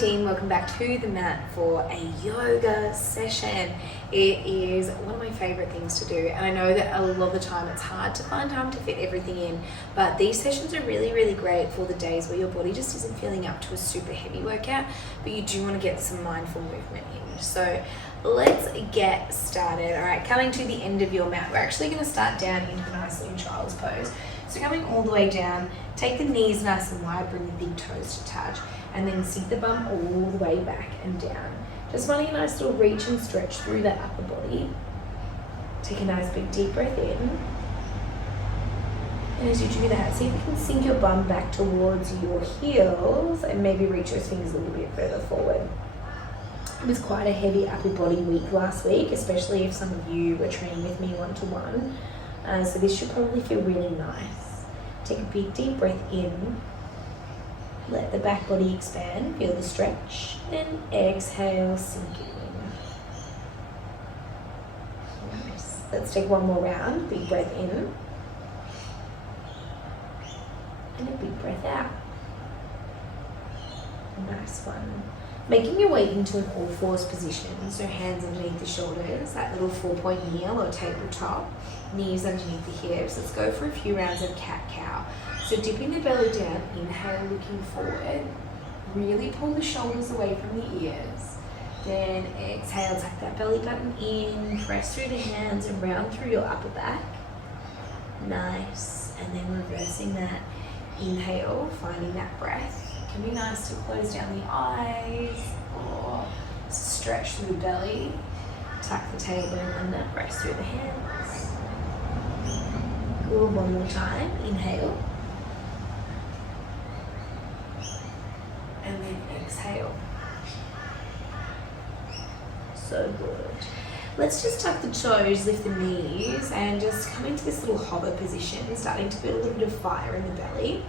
team, welcome back to the mat for a yoga session. It is one of my favorite things to do, and I know that a lot of the time it's hard to find time to fit everything in, but these sessions are really great for the days where your body just isn't feeling up to a super heavy workout, but you do want to get some mindful movement in. So let's get started. All right, coming to the end of your mat, we're actually going to start down into a nice little child's pose. So coming all the way down, take the knees nice and wide, bring the big toes to touch, and then sink the bum all the way back and down. Just finding a nice little reach and stretch through that upper body. Take a nice big deep breath in. And as you do that, see if you can sink your bum back towards your heels and maybe reach those fingers a little bit further forward. It was quite a heavy upper body week last week, especially if some of you were training with me one-to-one. So this should probably feel really nice. Take a big deep breath in. Let the back body expand, feel the stretch, then exhale, sink it in. Nice. Let's take one more round. Big breath in. And a big breath out. Nice one. Making your way into an all fours position, so hands underneath the shoulders, that little 4-point kneel or tabletop, knees underneath the hips. Let's go for a few rounds of cat-cow. So dipping the belly down, inhale, looking forward. Really pull the shoulders away from the ears. Then exhale, tuck that belly button in, press through the hands and round through your upper back. Nice. And then reversing that. Inhale, finding that breath. It can be nice to close down the eyes or stretch through the belly. Tuck the tailbone under, press through the hands. Good, one more time. Inhale. And then exhale. So good. Let's just tuck the toes, lift the knees, and just come into this little hover position, starting to build a little bit of fire in the belly.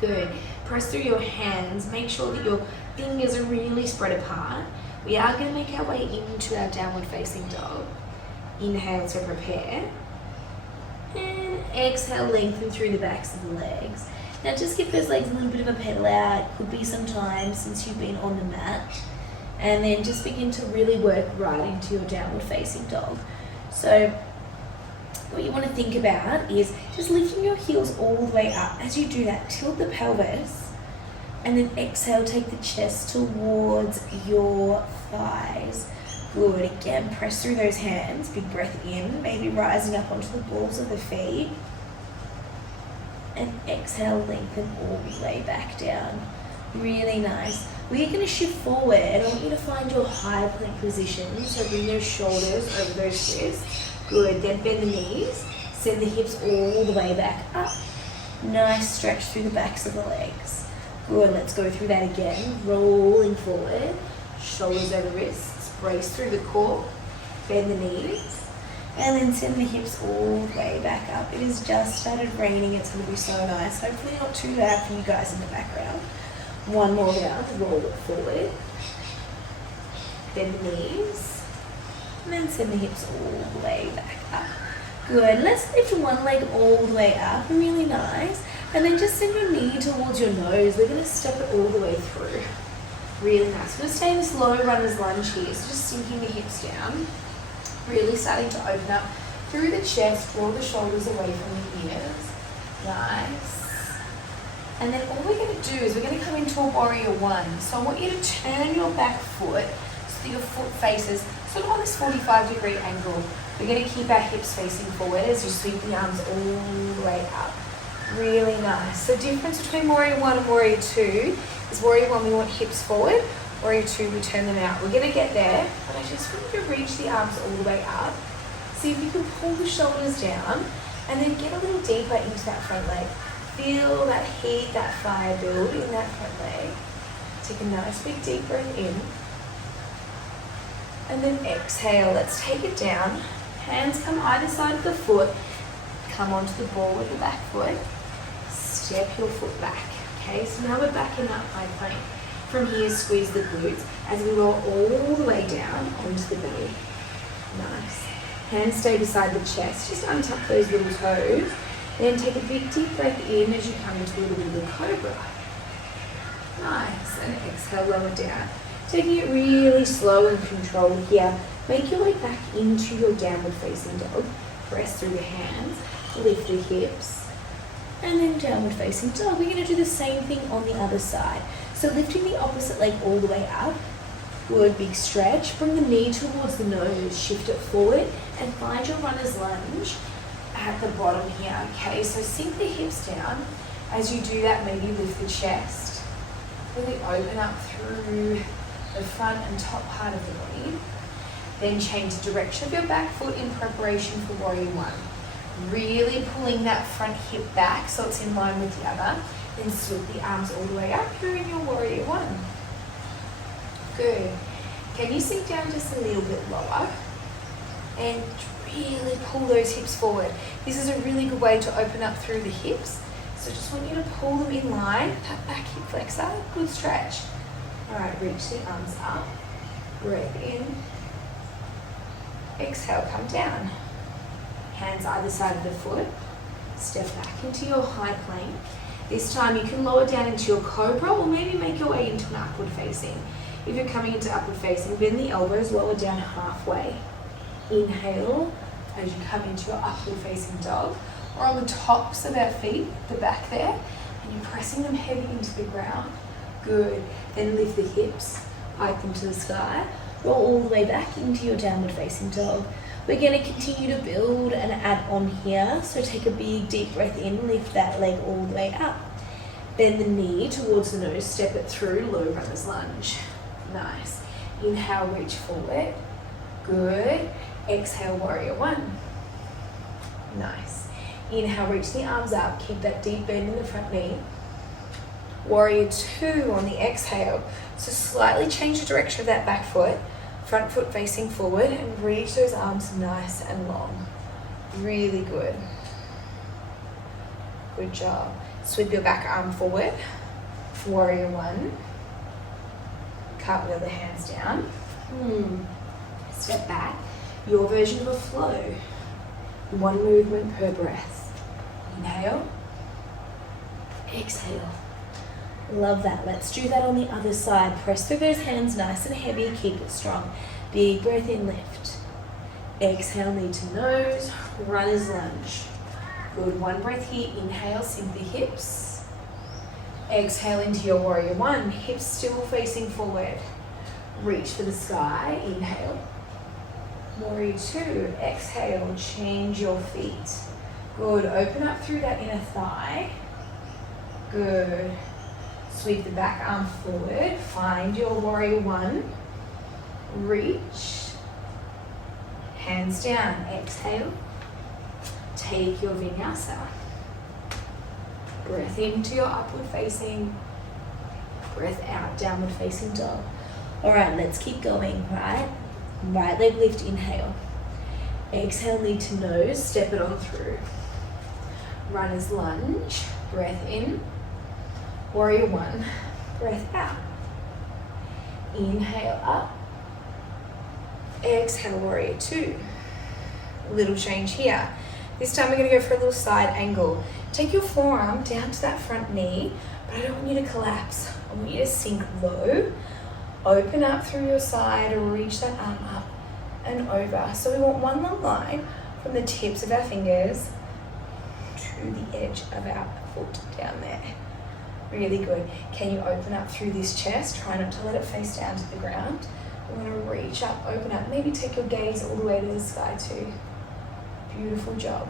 Good. Press through your hands. Make sure that your fingers are really spread apart. We are going to make our way into our downward facing dog. Inhale to prepare. And exhale, lengthen through the backs of the legs. Now just give those legs a little bit of a pedal out. It could be some time since you've been on the mat. And then just begin to really work right into your downward facing dog. So what you want to think about is just lifting your heels all the way up. As you do that, tilt the pelvis. And then exhale, take the chest towards your thighs. Good. Again, press through those hands. Big breath in. Maybe rising up onto the balls of the feet. And exhale, lengthen all the way back down. Really nice. We're going to shift forward. I want you to find your high plank position. So bring those shoulders over those wrists. Good. Then bend the knees. Send the hips all the way back up. Nice stretch through the backs of the legs. Good. Let's go through that again. Rolling forward. Shoulders over wrists. Brace through the core. Bend the knees. And then send the hips all the way back up. It has just started raining. It's going to be so nice. Hopefully not too loud for you guys in the background. One more round. Roll it forward. Bend the knees. And then send the hips all the way back up. Good. Let's lift one leg all the way up. Really nice. And then just send your knee towards your nose. We're going to step it all the way through. Really nice. We're going to stay in this low runner's lunge here. So just sinking the hips down. Really starting to open up through the chest, draw the shoulders away from the ears. Nice. And then all we're going to do is we're going to come into a warrior one. So I want you to turn your back foot so that your foot faces sort of on this 45-degree angle. We're going to keep our hips facing forward as you sweep the arms all the way up. Really nice. The difference between warrior one and warrior two is warrior one, we want hips forward. Warrior two, we turn them out. We're going to get there, but I just want you to reach the arms all the way up. See if you can pull the shoulders down and then get a little deeper into that front leg. Feel that heat, that fire build in that front leg. Take a nice big deep breath in. And then exhale. Let's take it down. Hands come either side of the foot. Come onto the ball with the back foot. Step your foot back. Okay, so now we're back in that high plank. From here, squeeze the glutes as we roll all the way down onto the belly. Nice. Hands stay beside the chest. Just untuck those little toes. Then take a big deep breath in as you come into a little bit of a cobra. Nice. and exhale, lower down. Taking it really slow and controlled here. Make your way back into your downward facing dog. Press through your hands, lift the hips, and then downward facing dog. We're going to do the same thing on the other side. So lifting the opposite leg all the way up. Good, big stretch. Bring the knee towards the nose, shift it forward, and find your runner's lunge at the bottom here. Okay, so sink the hips down. As you do that, maybe lift the chest. Really open up through the front and top part of the body. Then change the direction of your back foot in preparation for warrior one. Really pulling that front hip back so it's in line with the other. Then sweep the arms all the way up. You're in your warrior one. Good. Can you sink down just a little bit lower? And really pull those hips forward. This is a really good way to open up through the hips. So just want you to pull them in line. That back hip flexor. Good stretch. All right, reach the arms up. Breathe in. Exhale, come down. Hands either side of the foot. Step back into your high plank. This time you can lower down into your cobra or maybe make your way into an upward facing. If you're coming into upward facing, bend the elbows, lower down halfway. Inhale as you come into your upward facing dog. Or on the tops of our feet, the back there, and you're pressing them heavy into the ground. Good. Then lift the hips, hike them to the sky. Roll all the way back into your downward facing dog. We're going to continue to build and add on here. So take a big deep breath in, lift that leg all the way up. Bend the knee towards the nose, step it through, low runner's lunge. Nice. Inhale, reach forward. Good. Exhale, warrior one. Nice. Inhale, reach the arms up. Keep that deep bend in the front knee. Warrior two on the exhale. So slightly change the direction of that back foot. Front foot facing forward and reach those arms nice and long. Really good. Good job. Sweep your back arm forward. Warrior one. Cartwheel the hands down. Step back. Your version of a flow. One movement per breath. Inhale. Exhale. Love that. Let's do that on the other side. Press through those hands nice and heavy. Keep it strong. Big breath in, lift. Exhale, knee to nose. Runner's lunge. Good. One breath here. Inhale, sink the hips. Exhale into your warrior one. Hips still facing forward. Reach for the sky. Inhale. Warrior two. Exhale. Change your feet. Good. Open up through that inner thigh. Good. Sweep the back arm forward. Find your warrior one. Reach. Hands down. Exhale. Take your vinyasa. Breath into your upward facing. Breath out, downward facing dog. All right, let's keep going, right? Right leg lift, inhale. Exhale, knee to nose, step it on through. Runner's lunge, breath in. Warrior one, breath out. Inhale up. Exhale, warrior two. Little change here. This time we're going to go for a little side angle. Take your forearm down to that front knee, but I don't want you to collapse. I want you to sink low. Open up through your side, reach that arm up and over. So we want one long line from the tips of our fingers to the edge of our foot down there. Really good. Can you open up through this chest? Try not to let it face down to the ground. We're going to reach up, open up. Maybe take your gaze all the way to the sky too. Beautiful job.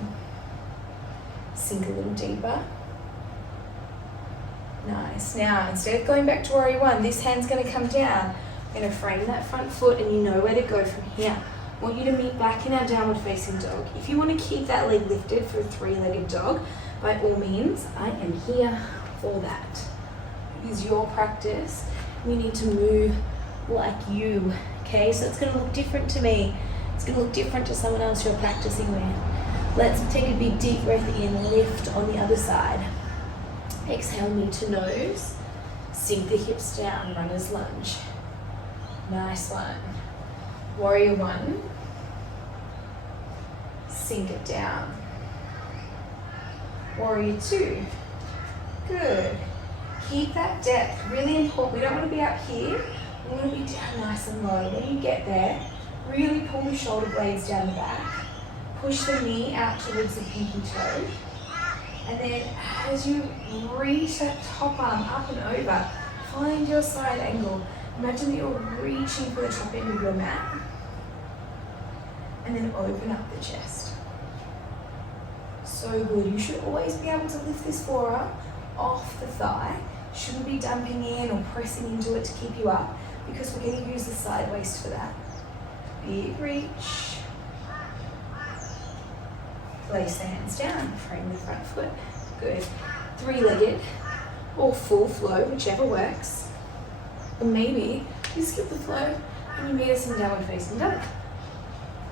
Sink a little deeper. Nice. Now, instead of going back to warrior one, this hand's going to come down. We're going to frame that front foot and you know where to go from here. I want you to meet back in our downward facing dog. If you want to keep that leg lifted for a three-legged dog, by all means, I am here for that. It is your practice. You need to move like you, okay? So it's going to look different to me. It's going to look different to someone else you're practicing with. Let's take a big deep breath in, lift on the other side. Exhale, knee to nose. Sink the hips down, runner's lunge. Nice one. Warrior one. Sink it down. Warrior two. Good. Keep that depth, really important. We don't want to be up here. We want to be down nice and low. When you get there, really pull the shoulder blades down the back. Push the knee out towards the pinky toe. And then as you reach that top arm up and over, find your side angle. Imagine that you're reaching for the top end of your mat. And then open up the chest. So good. You should always be able to lift this forearm off the thigh. Shouldn't be dumping in or pressing into it to keep you up, because we're going to use the side waist for that. Big reach. Place the hands down, frame the front foot. Good. Three-legged or full flow, whichever works. Or maybe you skip the flow and you meet us in downward facing dog.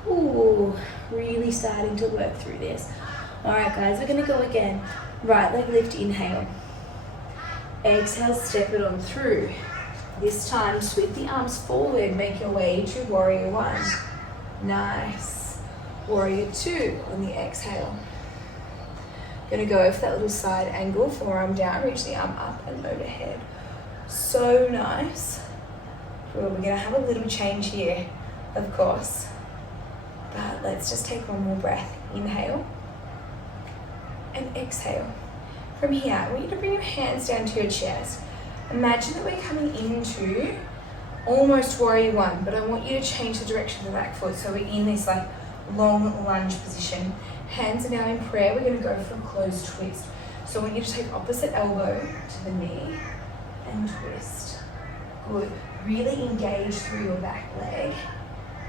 Ooh, really starting to work through this. All right, guys, we're going to go again. Right leg lift, inhale. Exhale, step it on through. This time, sweep the arms forward, make your way to warrior one. Nice. Warrior two on the exhale. Gonna go for that little side angle, forearm down, reach the arm up and overhead. So nice. Well, we're gonna have a little change here, of course. But let's just take one more breath. Inhale and exhale. From here, I want you to bring your hands down to your chest. Imagine that we're coming into almost warrior one, but I want you to change the direction of the back foot. So we're in this like long lunge position. Hands are now in prayer. We're going to go for a closed twist. So I want you to take opposite elbow to the knee and twist. Good. Really engage through your back leg.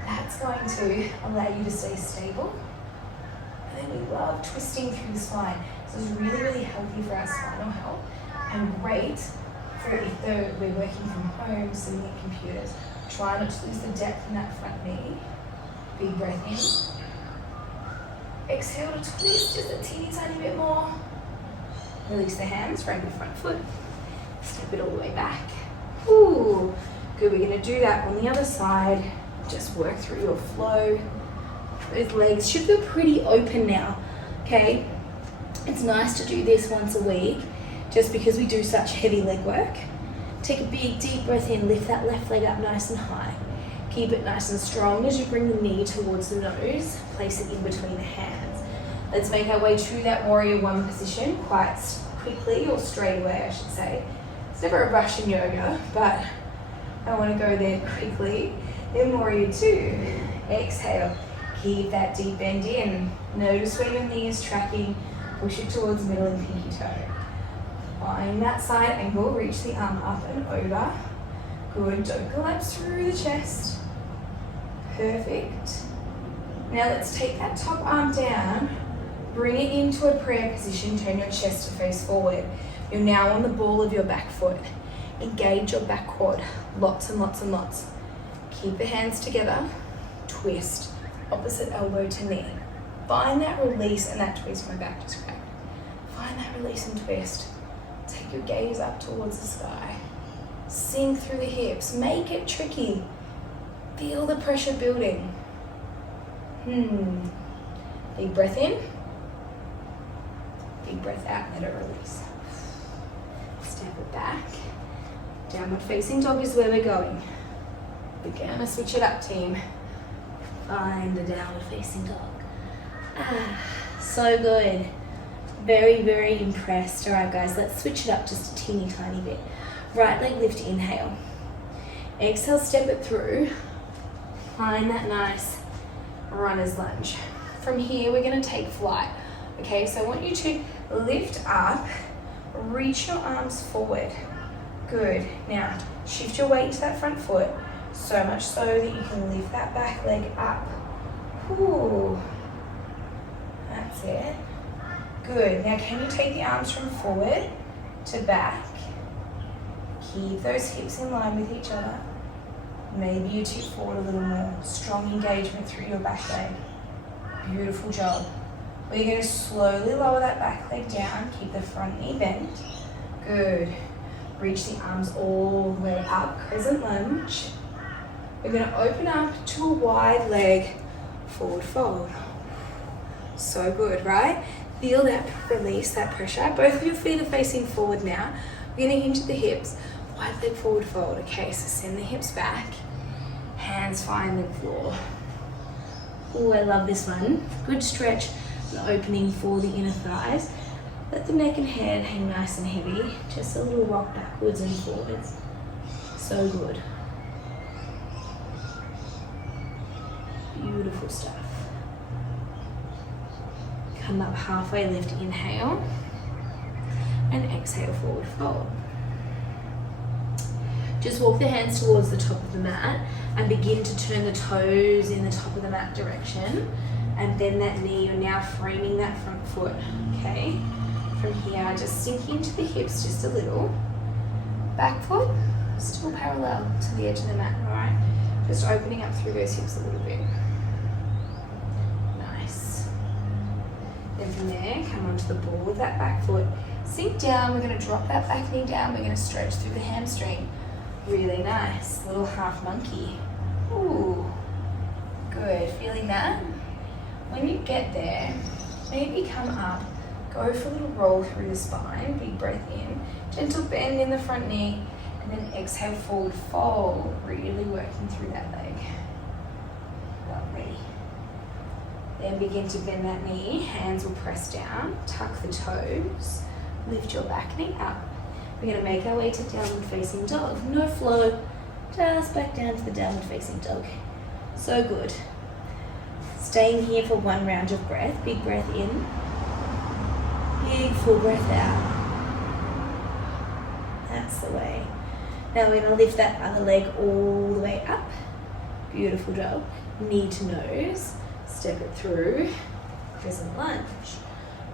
That's going to allow you to stay stable. And then we love twisting through the spine. This is really, really healthy for our spinal health and great for if we're working from home, sitting at computers. Try not to lose the depth in that front knee. Big breath in. Exhale to twist just a teeny tiny bit more. Release the hands, frame the front foot. Step it all the way back. Ooh, good. We're going to do that on the other side. Just work through your flow. Those legs should feel pretty open now, okay? It's nice to do this once a week just because we do such heavy leg work. Take a big deep breath in, lift that left leg up nice and high. Keep it nice and strong as you bring the knee towards the nose. Place it in between the hands. Let's make our way to that warrior one position quite quickly, or straight away I should say. It's never a rush in yoga, but I want to go there quickly. Then warrior two. Exhale. Keep that deep bend in. Notice where your knee is tracking. Push it towards middle and pinky toe. Find that side angle, reach the arm up and over. Good, don't collapse through the chest. Perfect. Now let's take that top arm down, bring it into a prayer position, turn your chest to face forward. You're now on the ball of your back foot. Engage your back quad, lots and lots and lots. Keep the hands together, twist, opposite elbow to knee. Find that release and that twist. My back just cracked. Find that release and twist. Take your gaze up towards the sky. Sink through the hips. Make it tricky. Feel the pressure building. Big breath in. Big breath out. Let it release. Step it back. Downward facing dog is where we're going. We're gonna switch it up, team. Find a downward facing dog. So good. Very, very impressed. All right, guys, let's switch it up just a teeny tiny bit. Right leg lift, inhale. Exhale, step it through. Find that nice runner's lunge. From here, we're going to take flight. Okay, so I want you to lift up, reach your arms forward. Good. Now, shift your weight to that front foot, so much so that you can lift that back leg up. Ooh. That's it. Good. Now can you take the arms from forward to back? Keep those hips in line with each other. Maybe you tip forward a little more. Strong engagement through your back leg. Beautiful job. We're going to slowly lower that back leg down. Keep the front knee bent. Good. Reach the arms all the way up. Crescent lunge. We're going to open up to a wide leg forward fold. So good, right? Feel that release, that pressure. Both of your feet are facing forward now. We're gonna hinge at the hips, wide leg forward fold. Okay, so send the hips back, hands find the floor. Oh, I love this one. Good stretch and opening for the inner thighs. Let the neck and head hang nice and heavy. Just a little rock backwards and forwards. So good. Beautiful stuff. Come up halfway lift, inhale. And exhale, forward fold. Just walk the hands towards the top of the mat and begin to turn the toes in the top of the mat direction and bend that knee. You're now framing that front foot, okay? From here, just sink into the hips just a little. Back foot, still parallel to the edge of the mat, all right? Just opening up through those hips a little bit. Nice. Then from there, come onto the ball of that back foot. Sink down, we're gonna drop that back knee down. We're gonna stretch through the hamstring. Really nice, little half monkey. Ooh, good, feeling that? When you get there, maybe come up, go for a little roll through the spine, big breath in, gentle bend in the front knee, and then exhale, forward fold, really working through that leg. Lovely. Then begin to bend that knee, hands will press down, tuck the toes, lift your back knee up. We're going to make our way to downward facing dog. No flow, just back down to the downward facing dog. So good. Staying here for one round of breath. Big breath in. Big full breath out. That's the way. Now we're going to lift that other leg all the way up. Beautiful job. Knee to nose. Step it through. Crescent lunge.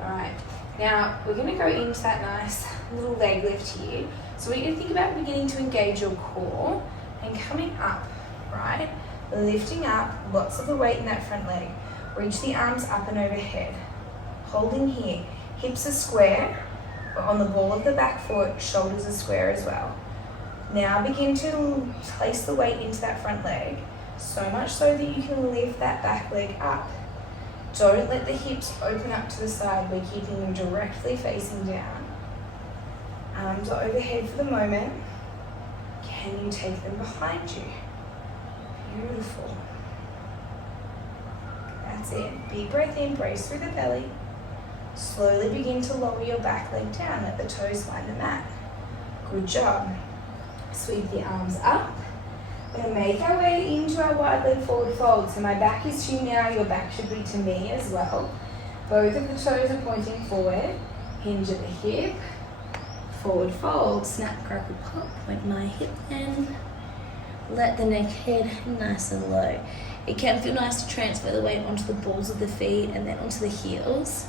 All right. Now we're going to go into that nice little leg lift here. So we're going to think about beginning to engage your core and coming up, right? Lifting up, lots of the weight in that front leg. Reach the arms up and overhead. Holding here. Hips are square, but on the ball of the back foot, shoulders are square as well. Now begin to place the weight into that front leg, so much so that you can lift that back leg up. Don't let the hips open up to the side. We're keeping them directly facing down. Arms are overhead for the moment. Can you take them behind you? Beautiful. That's it. Big breath in, brace through the belly. Slowly begin to lower your back leg down. Let the toes find the mat. Good job. Sweep the arms up. We're going to make our way into our wide leg forward fold. So my back is to you now, your back should be to me as well. Both of the toes are pointing forward. Hinge at the hip. Forward fold. Snap, crackle, pop. Point my hip in. Let the neck head nice and low. It can feel nice to transfer the weight onto the balls of the feet and then onto the heels.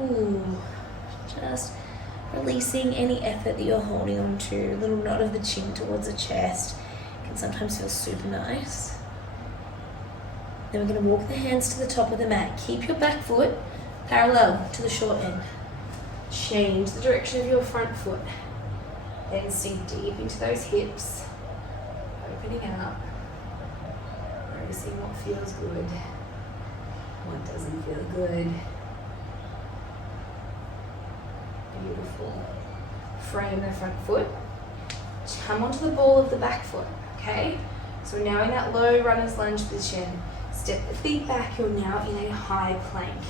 Ooh, just releasing any effort that you're holding on to. A little nod of the chin towards the chest. Can sometimes feel super nice. Then we're going to walk the hands to the top of the mat. Keep your back foot parallel to the short end. Change the direction of your front foot. Then sink deep into those hips. Opening up. Noticing what feels good. What doesn't feel good. Beautiful. Frame the front foot. Come onto the ball of the back foot. Okay, so now in that low runner's lunge position, step the feet back, you're now in a high plank.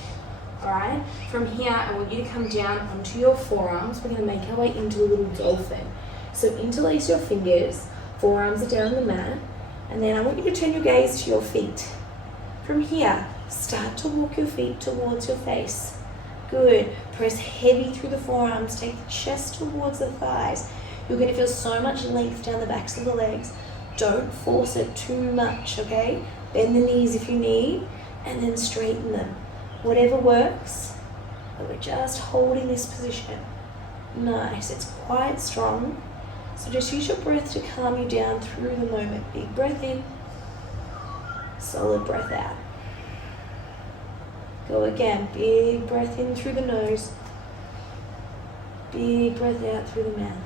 Alright, from here I want you to come down onto your forearms. We're going to make our way into a little dolphin. So interlace your fingers, forearms are down the mat, and then I want you to turn your gaze to your feet. From here, start to walk your feet towards your face. Good, press heavy through the forearms, take the chest towards the thighs. You're going to feel so much length down the backs of the legs. Don't force it too much, okay? Bend the knees if you need, and then straighten them. Whatever works, but we're just holding this position. Nice, it's quite strong. So just use your breath to calm you down through the moment. Big breath in, solid breath out. Go again, big breath in through the nose. Big breath out through the mouth.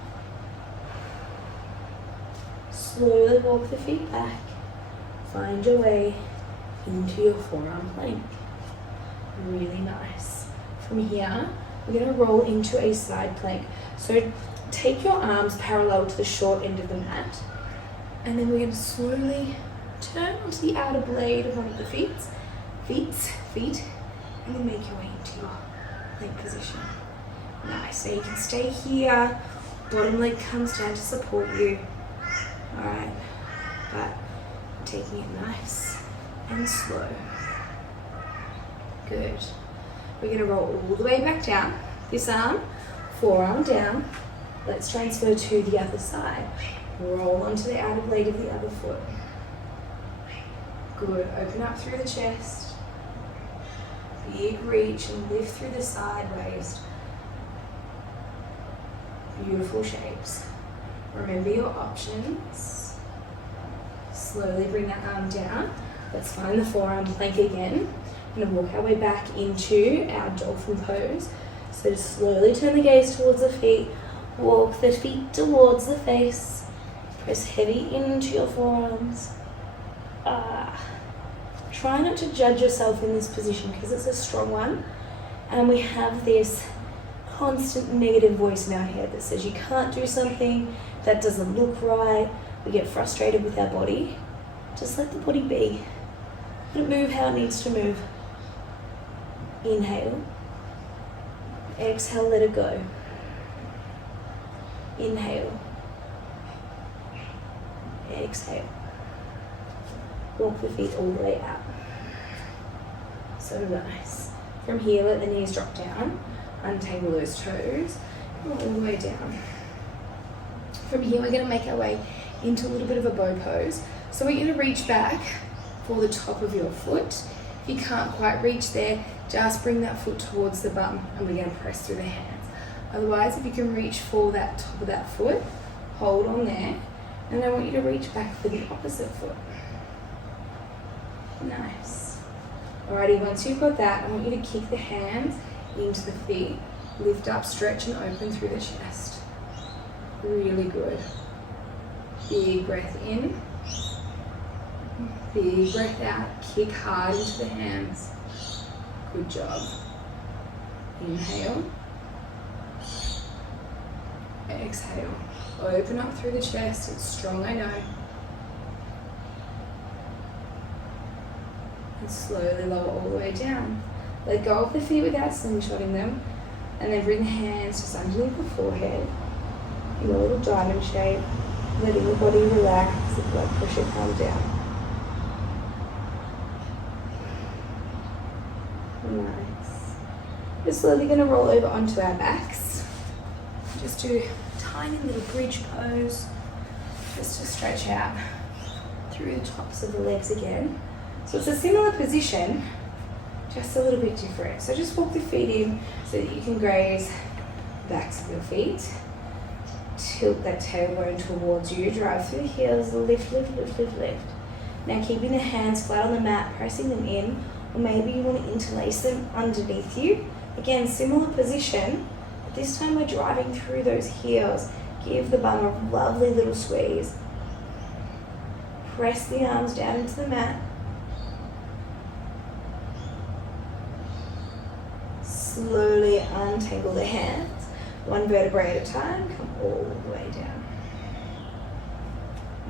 Slowly walk the feet back. Find your way into your forearm plank. Really nice. From here, we're going to roll into a side plank. So take your arms parallel to the short end of the mat, and then we're going to slowly turn onto the outer blade of one of the feet, and then make your way into your leg position. Nice. So you can stay here, bottom leg comes down to support you. Alright, but taking it nice and slow. Good. We're going to roll all the way back down. This arm, forearm down. Let's transfer to the other side. Roll onto the outer blade of the other foot. Good. Open up through the chest. Big reach and lift through the side waist. Beautiful shapes. Remember your options. Slowly bring that arm down. Let's find the forearm plank again. We're going to walk our way back into our dolphin pose. So just slowly turn the gaze towards the feet. Walk the feet towards the face. Press heavy into your forearms. Try not to judge yourself in this position because it's a strong one. And we have this constant negative voice in our head that says you can't do something, that doesn't look right. We get frustrated with our body. Just let the body be. Let it move how it needs to move. Inhale. Exhale, let it go. Inhale. Exhale. Walk the feet all the way out. So nice. From here, let the knees drop down. Untangle those toes. All the way down. From here, we're going to make our way into a little bit of a bow pose. So we're going to reach back for the top of your foot. If you can't quite reach there, just bring that foot towards the bum and we're going to press through the hands. Otherwise, if you can reach for that top of that foot, hold on there. And I want you to reach back for the opposite foot. Nice. Alrighty, once you've got that, I want you to kick the hands into the feet. Lift up, stretch and open through the chest. Really good. Big breath in. Big breath out. Kick hard into the hands. Good job. Inhale. Exhale. Open up through the chest. It's strong, I know. And slowly lower all the way down. Let go of the feet without slingshotting them. And then bring the hands just underneath the forehead in a little diamond shape. Letting the body relax, the blood pressure calm down. Nice. We're slowly going to roll over onto our backs. Just do a tiny little bridge pose. Just to stretch out through the tops of the legs again. So it's a similar position, just a little bit different. So just walk the feet in so that you can graze the backs of your feet. Tilt that tailbone towards you, drive through the heels, lift, lift, lift, lift, lift. Now keeping the hands flat on the mat, pressing them in, or maybe you want to interlace them underneath you. Again, similar position, but this time we're driving through those heels. Give the bum a lovely little squeeze. Press the arms down into the mat. Slowly untangle the hands, one vertebrae at a time, come all the way down.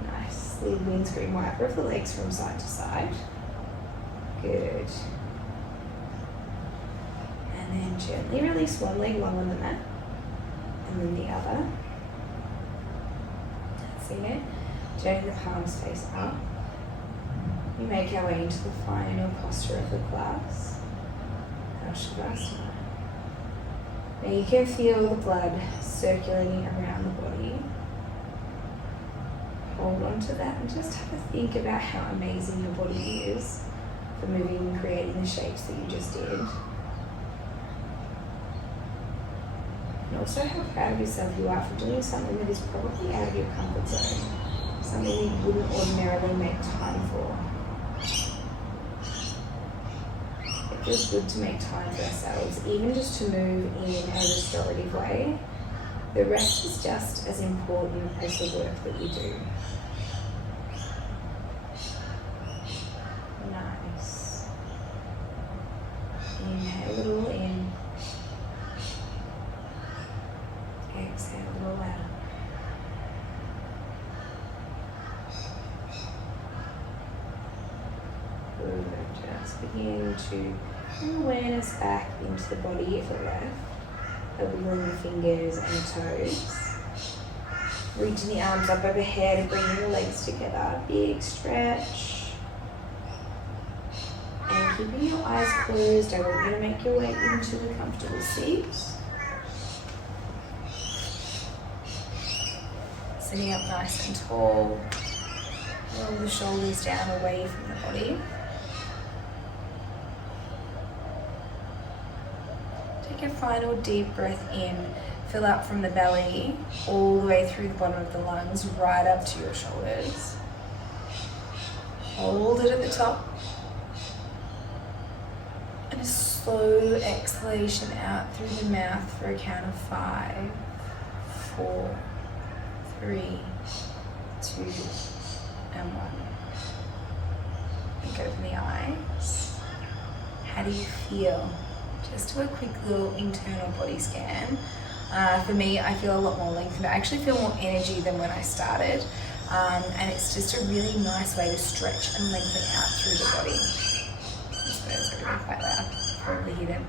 Nice, lead windscreen wiper of the legs from side to side. Good. And then gently release one leg long on the mat, and then the other. That's it. Turning the palms face up. We make our way into the final posture of the class. Shavasana. Now you can feel the blood circulating around the body. Hold on to that and just have a think about how amazing your body is for moving and creating the shapes that you just did. And also how proud of yourself you are for doing something that is probably out of your comfort zone. Something you wouldn't ordinarily make time for. It feels good to make time for ourselves, even just to move in a restorative way. The rest is just as important as the work that we do. Nice. Inhale it all in. Exhale it all out. Just begin to bring awareness back into the body if it left. Wiggling the fingers and toes. Reaching the arms up overhead and bringing the legs together. Big stretch. And keeping your eyes closed, I want you to make your way into the comfortable seat. Sitting up nice and tall. Roll the shoulders down away from the body. Take a final deep breath in. Fill up from the belly all the way through the bottom of the lungs, right up to your shoulders. Hold it at the top. And a slow exhalation out through the mouth for a count of 5, 4, 3, 2, and 1. Think open the eyes. How do you feel? Just do a quick little internal body scan. For me, I feel a lot more lengthened. I actually feel more energy than when I started. And it's just a really nice way to stretch and lengthen out through the body. These birds are really quite loud, probably hear them.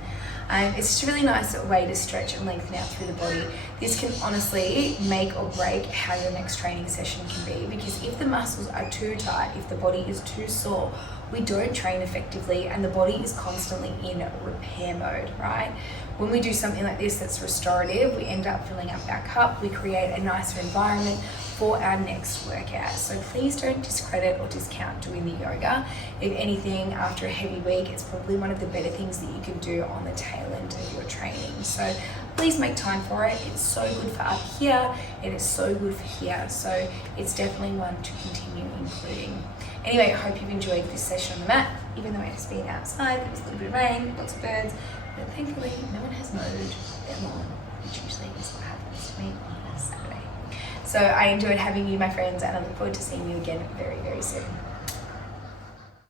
It's just a really nice way to stretch and lengthen out through the body. This can honestly make or break how your next training session can be, because if the muscles are too tight, if the body is too sore, we don't train effectively and the body is constantly in repair mode, right? When we do something like this that's restorative, we end up filling up our cup, we create a nicer environment for our next workout. So please don't discredit or discount doing the yoga. If anything, after a heavy week, it's probably one of the better things that you can do on the tail end of your training. So please make time for it. It's so good for up here, it is so good for here. So it's definitely one to continue including. Anyway, I hope you've enjoyed this session on the mat, even though it has been outside, there was a little bit of rain, lots of birds, but thankfully no one has mowed their lawn, which usually is what happens to me on a Saturday. So I enjoyed having you, my friends, and I look forward to seeing you again very, very soon.